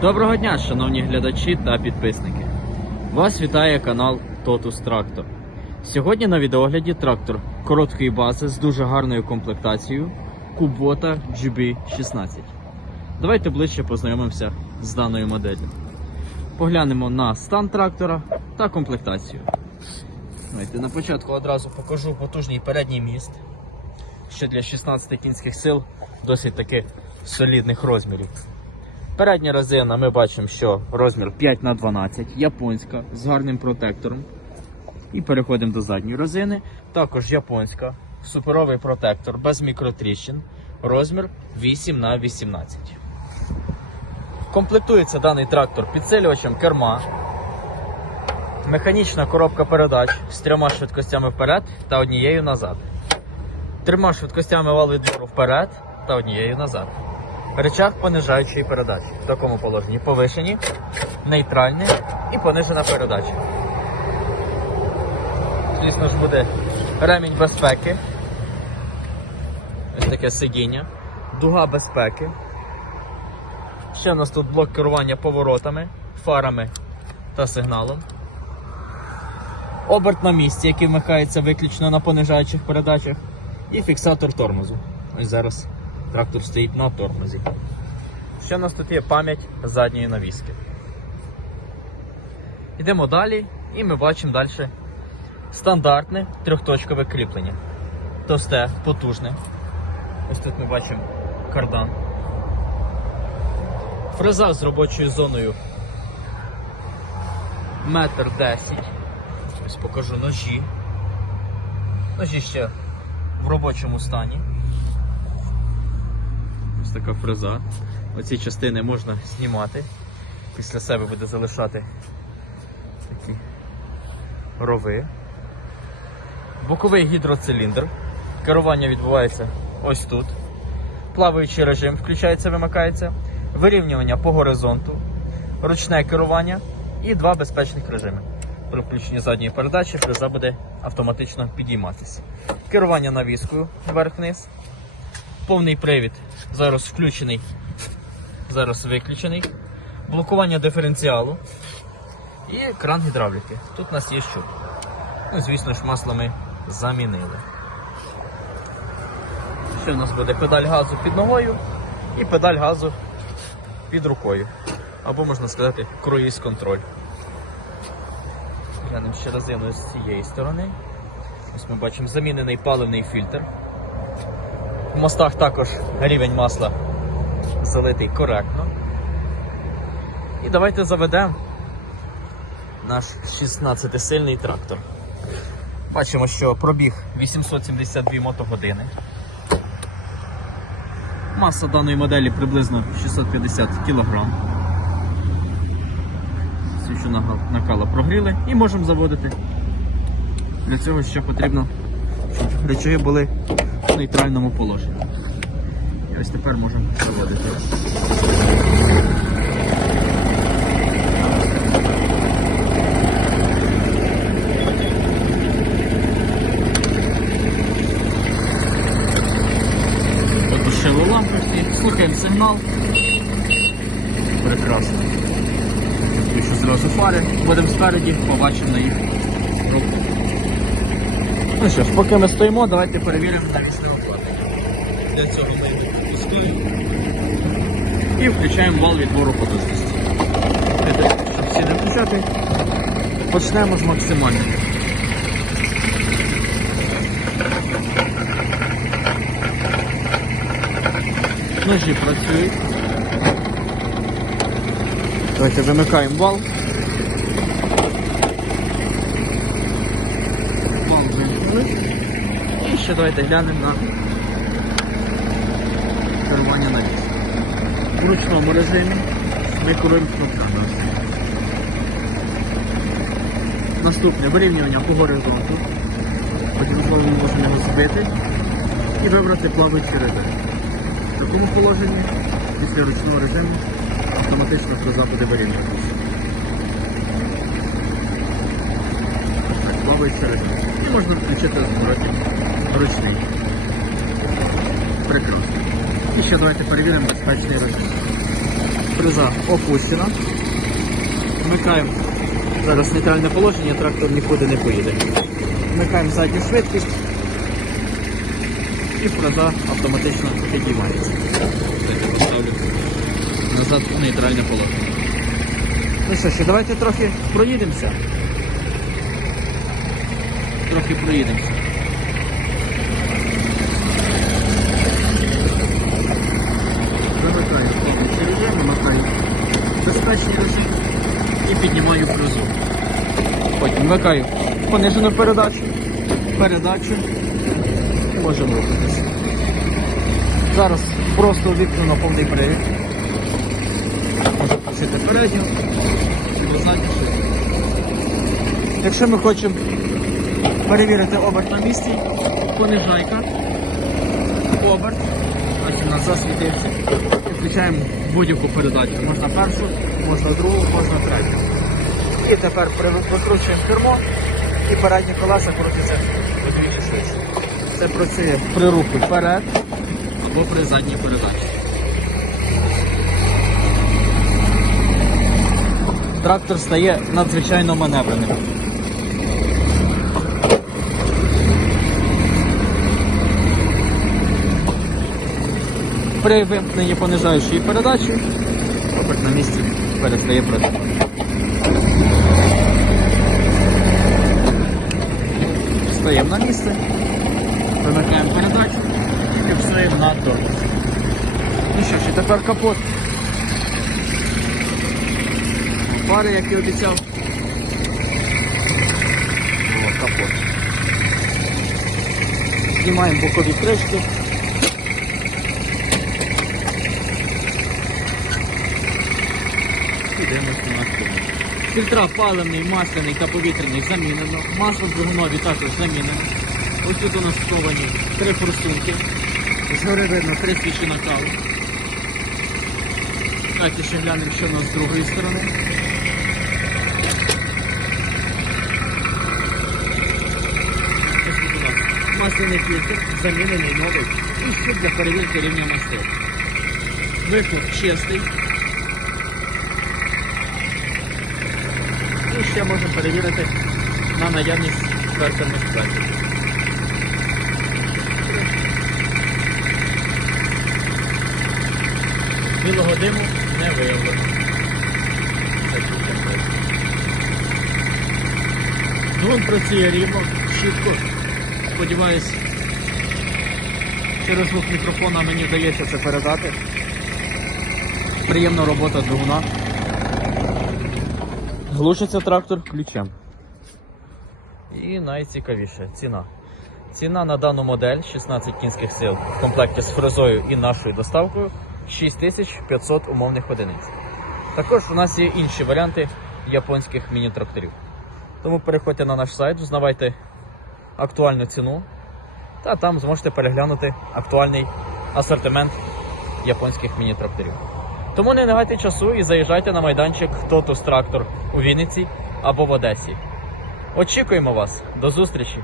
Доброго дня, шановні глядачі та підписники. Вас вітає канал Totus Tractor. Сьогодні на відеогляді трактор короткої бази з дуже гарною комплектацією Kubota GB16. Давайте ближче познайомимося з даною моделлю. Поглянемо на стан трактора та комплектацію. Давайте на початку одразу покажу потужний передній міст, що для 16 кінських сил досить таки солідних розмірів. Передня резина ми бачимо, що розмір 5х12, японська з гарним протектором. І переходимо до задньої резини. Також японська, суперовий протектор без мікротріщин, розмір 8х18. Комплектується даний трактор підсилювачем керма, механічна коробка передач з трьома швидкостями вперед та однією назад. Трьома швидкостями вал відбору вперед та однією назад. Речах понижаючої передачі. В такому положенні повишені, нейтральні і понижена передача. Звісно ж буде ремінь безпеки. Ось таке сидіння. Дуга безпеки. Ще у нас тут блок керування поворотами, фарами та сигналом. Оберт на місці, який вмикається виключно на понижаючих передачах. І фіксатор тормозу. Ось зараз трактор стоїть на тормозі. Ще у нас тут є пам'ять задньої навіски. Йдемо далі і ми бачимо далі стандартне трьохточкове кріплення. Товсте, потужне. Ось тут ми бачимо кардан. Фреза з робочою зоною метр десять. Ось покажу ножі. Ножі ще в робочому стані. Ось така фреза. Оці частини можна знімати. Після себе буде залишати такі рови. Боковий гідроциліндр. Керування відбувається ось тут. Плаваючий режим включається, вимикається. Вирівнювання по горизонту, ручне керування і два безпечних режими. При включенні задньої передачі фреза буде автоматично підійматися. Керування навіскою вверх-вниз. Повний привід зараз включений, зараз виключений. Блокування диференціалу і кран гідравліки. Тут у нас є щуп. Ну, звісно ж, масло ми замінили. Ще у нас буде педаль газу під ногою і педаль газу під рукою. Або можна сказати, круїз контроль. Глянемо ще резину з цієї сторони. Ось ми бачимо замінений паливний фільтр. В мостах також рівень масла залитий коректно. І давайте заведемо наш 16-сильний трактор. Бачимо, що пробіг 872 мотогодини. Маса даної моделі приблизно 650 кг. Нага- накала прогріли і можемо заводити. Для цього ще потрібно, щоб речаги були нейтральному положенні. І ось тепер можемо заводити. Потушили лампи всі, слухаємо сигнал. Прекрасно. Включу зразу фари, будемо спереді, побачимо на їх роботу. Ну що ж, поки ми стоїмо, давайте перевіримо обладнання. Для цього ми пускаємо і включаємо вал відбору потужності. Щоб всі не включати, почнемо з максимального. Ножі працюють. Давайте вимикаємо вал. Вал вимкнули. І ще давайте глянемо на керування на ліс. В ручному режимі ми керуємо кнопками. Наступне вирівнювання по горизонту. Потім ми можемо його збити і вибрати плаваючий режим. В такому положенні після ручного режиму автоматично фреза буде вирівнюватися. Плаваючий режим. І можна включити зворотні ручний. Прекрасно. І ще давайте перевіримо безпечний режим. фреза опущена. Вмикаємо зараз нейтральне положення, трактор нікуди не поїде. Вмикаємо задню швидкість і фреза автоматично підіймається. Поставлю назад в нейтральне положення. Ну що, ще давайте трохи проїдемося. Трохи проїдемося. Вимикаю повністю режим, вимикаю безпечний режим і піднімаю фрезу. Потім вмикаю понижену передачу, передачу можемо рухатися. Зараз просто вікно повний привід. Можу включити передню. Якщо ми хочемо перевірити оберт на місці, понижайка, оберт, ось у нас засвітився. І включаємо будь-яку передачу. Можна першу, можна другу, можна третю. І тепер при- викручуємо кермо і передні колеса крутяться вдвічі швидше. Це працює при руху вперед або при задній передачі. Трактор стає надзвичайно маневреним. При вимкненні понижаючої передачі оберт на місці перестає працювати. Стаємо на місце, вимикаємо передачу і фіксуємо на тормоз. Ну що ж, і тепер капот. Фари, як і обіцяв. О, капот. Знімаємо бокові кришки. Ідемо на автомобіль. Фільтра паливний, масляний та повітряний замінено. Масло двигунові також замінено. Ось тут у нас сховані три форсунки. Згори видно три свічі накалу. Давайте ще глянемо, що у нас з другої сторони. Масляний фільтр, замінений новий. І щит для перевірки рівня мастил. Вихлоп чистий. І ще можемо перевірити на наявність картерних спеків. Білого диму не виявлено. Такий працює рівно, чітко. Сподіваюсь, через звук мікрофона мені вдається це передати. Приємна робота двигуна. Глушиться трактор ключем. І найцікавіше ціна. Ціна на дану модель 16 кінських сил в комплекті з фрезою і нашою доставкою 6500 умовних одиниць. Також у нас є інші варіанти японських міні-тракторів. Тому переходьте на наш сайт, узнавайте актуальну ціну та там зможете переглянути актуальний асортимент японських міні-тракторів. Тому не нагайте часу і заїжджайте на майданчик Тотус Трактор у Вінниці або в Одесі. Очікуємо вас. До зустрічі!